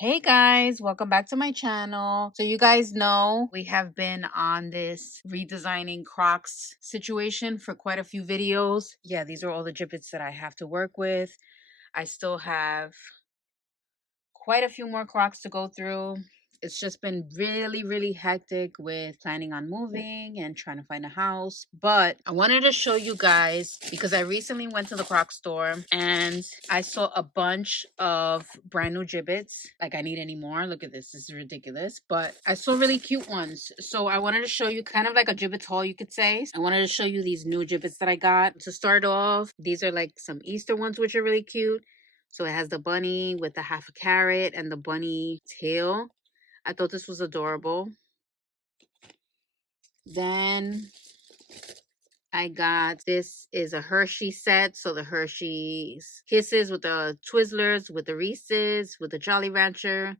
Hey guys, welcome back to my channel. So you guys know we have been on this redesigning Crocs situation for quite a few videos. Yeah, these are all the Jibbitz that I have to work with. I still have quite a few more Crocs to go through. It's just been really hectic with planning on moving and trying to find a house. But I wanted to show you guys because I recently went to the Croc store and I saw a bunch of brand new Jibbitz. Like I need any more. Look at this. This is ridiculous. But I saw really cute ones. So I wanted to show you kind of like a Jibbitz haul, you could say. I wanted to show you these new Jibbitz that I got. To start off, these are like some Easter ones, which are really cute. So it has the bunny with the half a carrot and the bunny tail. I thought this was adorable. Then I got, this is a Hershey set. So the Hershey's Kisses with the Twizzlers, with the Reese's, with the Jolly Rancher,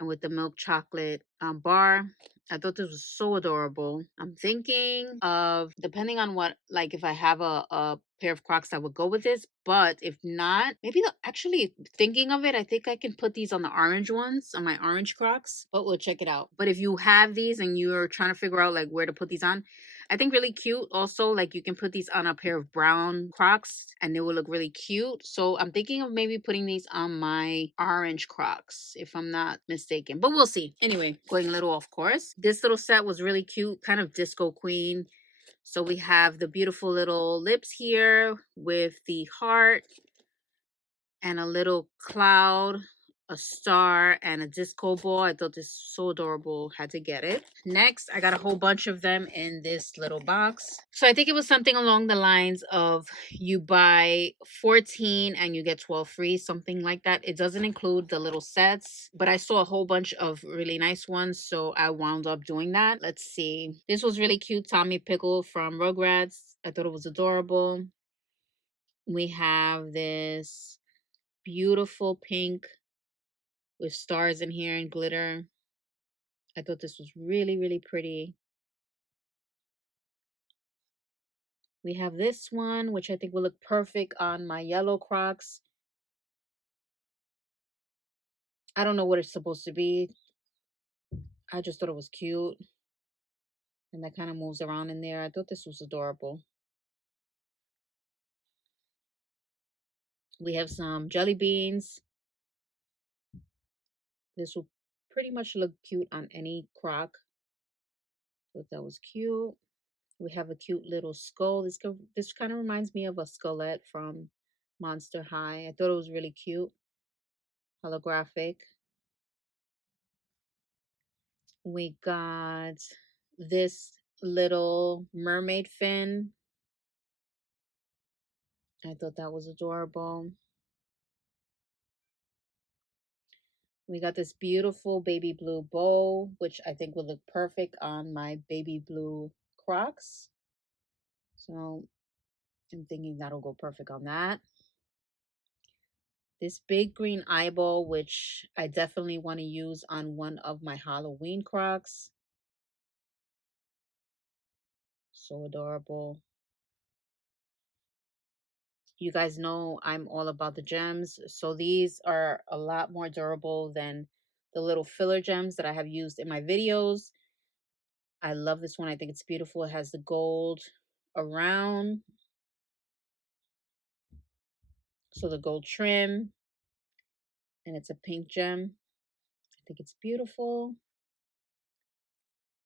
and with the milk chocolate bar. I thought this was so adorable. I'm thinking of, depending on what, like if I have a pair of Crocs, I would go with this. But if not, maybe actually thinking of it, I think I can put these on the orange ones, on my orange Crocs. But we'll check it out. But if you have these and you're trying to figure out like where to put these on, I think really cute. Also, like you can put these on a pair of brown Crocs and they will look really cute. So I'm thinking of maybe putting these on my orange Crocs, if I'm not mistaken. But we'll see. Anyway, going a little off course. This little set was really cute, kind of disco queen. So we have the beautiful little lips here with the heart and a little cloud, a star, and a disco ball. I thought this was so adorable. Had to get it. Next, I got a whole bunch of them in this little box. So I think it was something along the lines of you buy 14 and you get 12 free, something like that. It doesn't include the little sets, but I saw a whole bunch of really nice ones, so I wound up doing that. Let's see. This was really cute. Tommy Pickle from Rugrats. I thought it was adorable. We have this beautiful pink with stars in here and glitter. I thought this was really pretty. We have this one, which I think will look perfect on my yellow Crocs. I don't know what it's supposed to be. I just thought it was cute. And that kind of moves around in there. I thought this was adorable. We have some jelly beans. This will pretty much look cute on any Croc. Thought that was cute. We have a cute little skull. This kind of reminds me of a skelet from Monster High. I thought it was really cute. Holographic. We got this little mermaid fin. I thought that was adorable. We got this beautiful baby blue bow, which I think would look perfect on my baby blue Crocs. So I'm thinking that'll go perfect on that. This big green eyeball, which I definitely want to use on one of my Halloween Crocs. So adorable. You guys know I'm all about the gems. So these are a lot more durable than the little filler gems that I have used in my videos. I love this one. I think it's beautiful. It has the gold around. So the gold trim. And it's a pink gem. I think it's beautiful.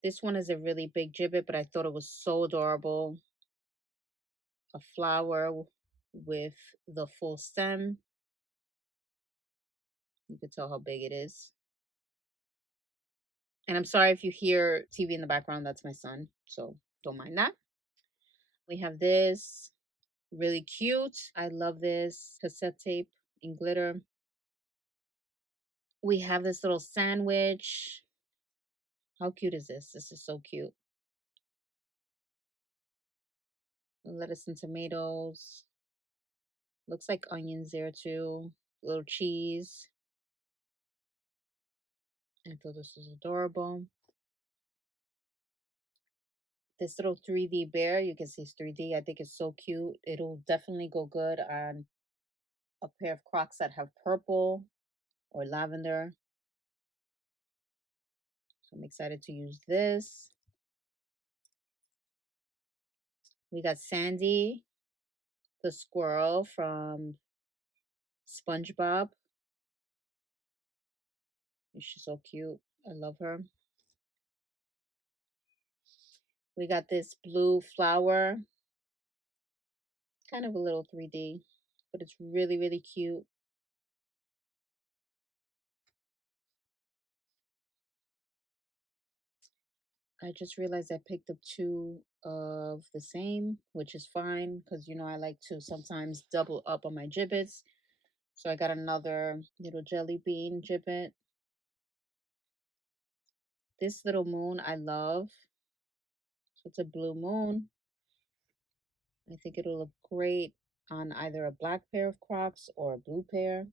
This one is a really big gibbet, but I thought it was so adorable. A flower with the full stem. You can tell how big it is. And I'm sorry if you hear TV in the background, that's my son, so don't mind that. We have this, really cute. I love this cassette tape in glitter. We have this little sandwich. How cute is this? This is so cute. Lettuce and tomatoes. Looks like onions there too. Little cheese. I thought this was adorable. This little 3D bear, you can see it's 3D. I think it's so cute. It'll definitely go good on a pair of Crocs that have purple or lavender. So I'm excited to use this. We got Sandy, the squirrel from SpongeBob. She's so cute. I love her. We got this blue flower. Kind of a little 3D, but it's really, really cute. I just realized I picked up two of the same, which is fine because, you know, I like to sometimes double up on my Jibbitz. So I got another little jelly bean Jibbit. This little moon I love. So it's a blue moon. I think it'll look great on either a black pair of Crocs or a blue pair.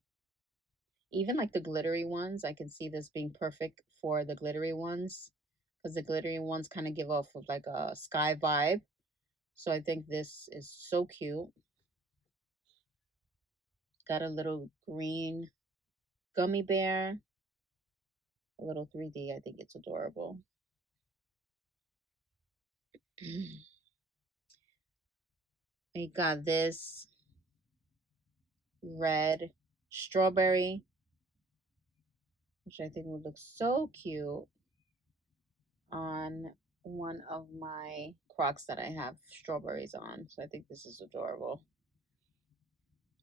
Even like the glittery ones, I can see this being perfect for the glittery ones because the glittery ones kind of give off of like a sky vibe. So I think this is so cute. Got a little green gummy bear, a little 3D. I think it's adorable. I got this red strawberry, which I think would look so cute on one of my Crocs that I have strawberries on. So I think this is adorable.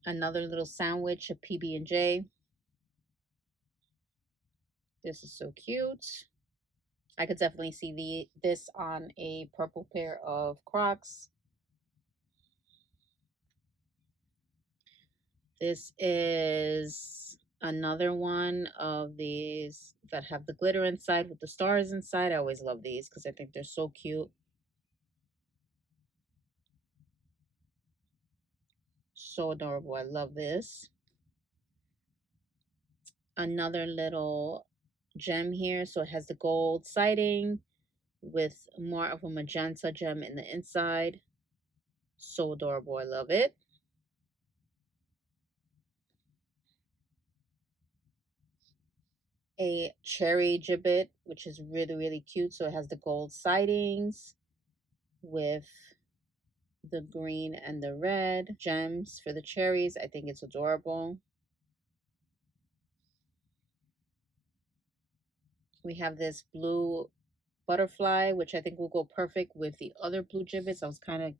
Another little sandwich, a PB&J. This is so cute. I could definitely see this on a purple pair of Crocs. This is another one of these that have the glitter inside with the stars inside. I always love these because I think they're so cute. So adorable. I love this. Another little gem here. So it has the gold siding with more of a magenta gem in the inside. So adorable. I love it. A cherry Jibbit, which is really, really cute. So it has the gold sidings with the green and the red gems for the cherries. I think it's adorable. We have this blue butterfly, which I think will go perfect with the other blue Jibbits. I was kind of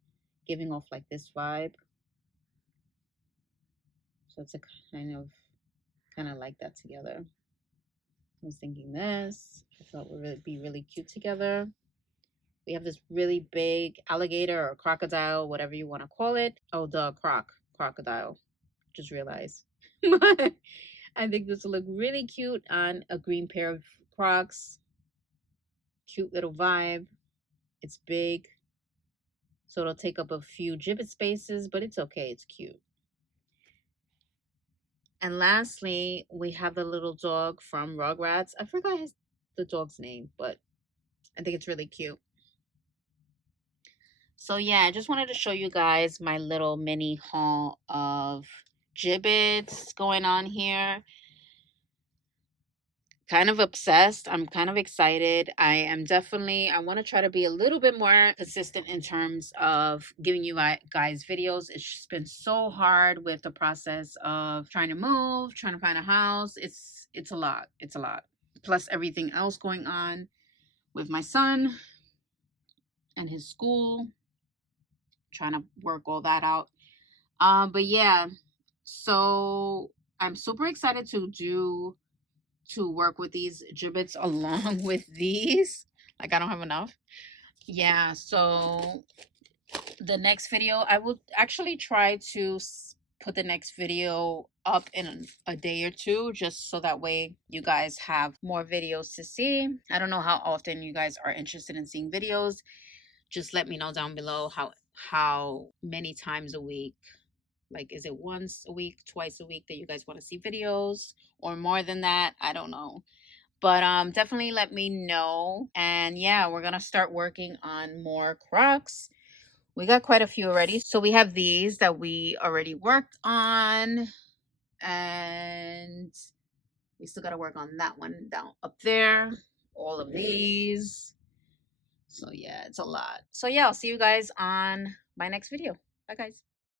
giving off like this vibe. So it's a kind of like that together. I was thinking this. I thought would be really cute together. We have this really big alligator or crocodile, whatever you want to call it. Oh, the crocodile. Just realized. But I think this will look really cute on a green pair of Crocs. Cute little vibe. It's big, so it'll take up a few Jibbit spaces, but it's okay. It's cute. And lastly, we have the little dog from Rugrats. I forgot the dog's name, but I think it's really cute. So yeah, I just wanted to show you guys my little mini haul of Jibbits going on here. Kind of obsessed. I'm kind of excited. I want to try to be a little bit more consistent in terms of giving you guys videos. It's just been so hard with the process of trying to move, trying to find a house. It's a lot. It's a lot. Plus everything else going on with my son and his school, trying to work all that out. But yeah, so I'm super excited to work with these Jibbits along with these. Like, I don't have enough. Yeah, so the next video, I will actually try to put the next video up in a day or two, just so that way you guys have more videos to see. I don't know how often you guys are interested in seeing videos. Just let me know down below how many times a week. Like, is it once a week, twice a week that you guys want to see videos, or more than that? I don't know. But definitely let me know. And yeah, we're gonna start working on more Crocs. We got quite a few already. So we have these that we already worked on, and we still gotta work on that one down up there. all of these. So yeah, it's a lot. So yeah, I'll see you guys on my next video. Bye guys.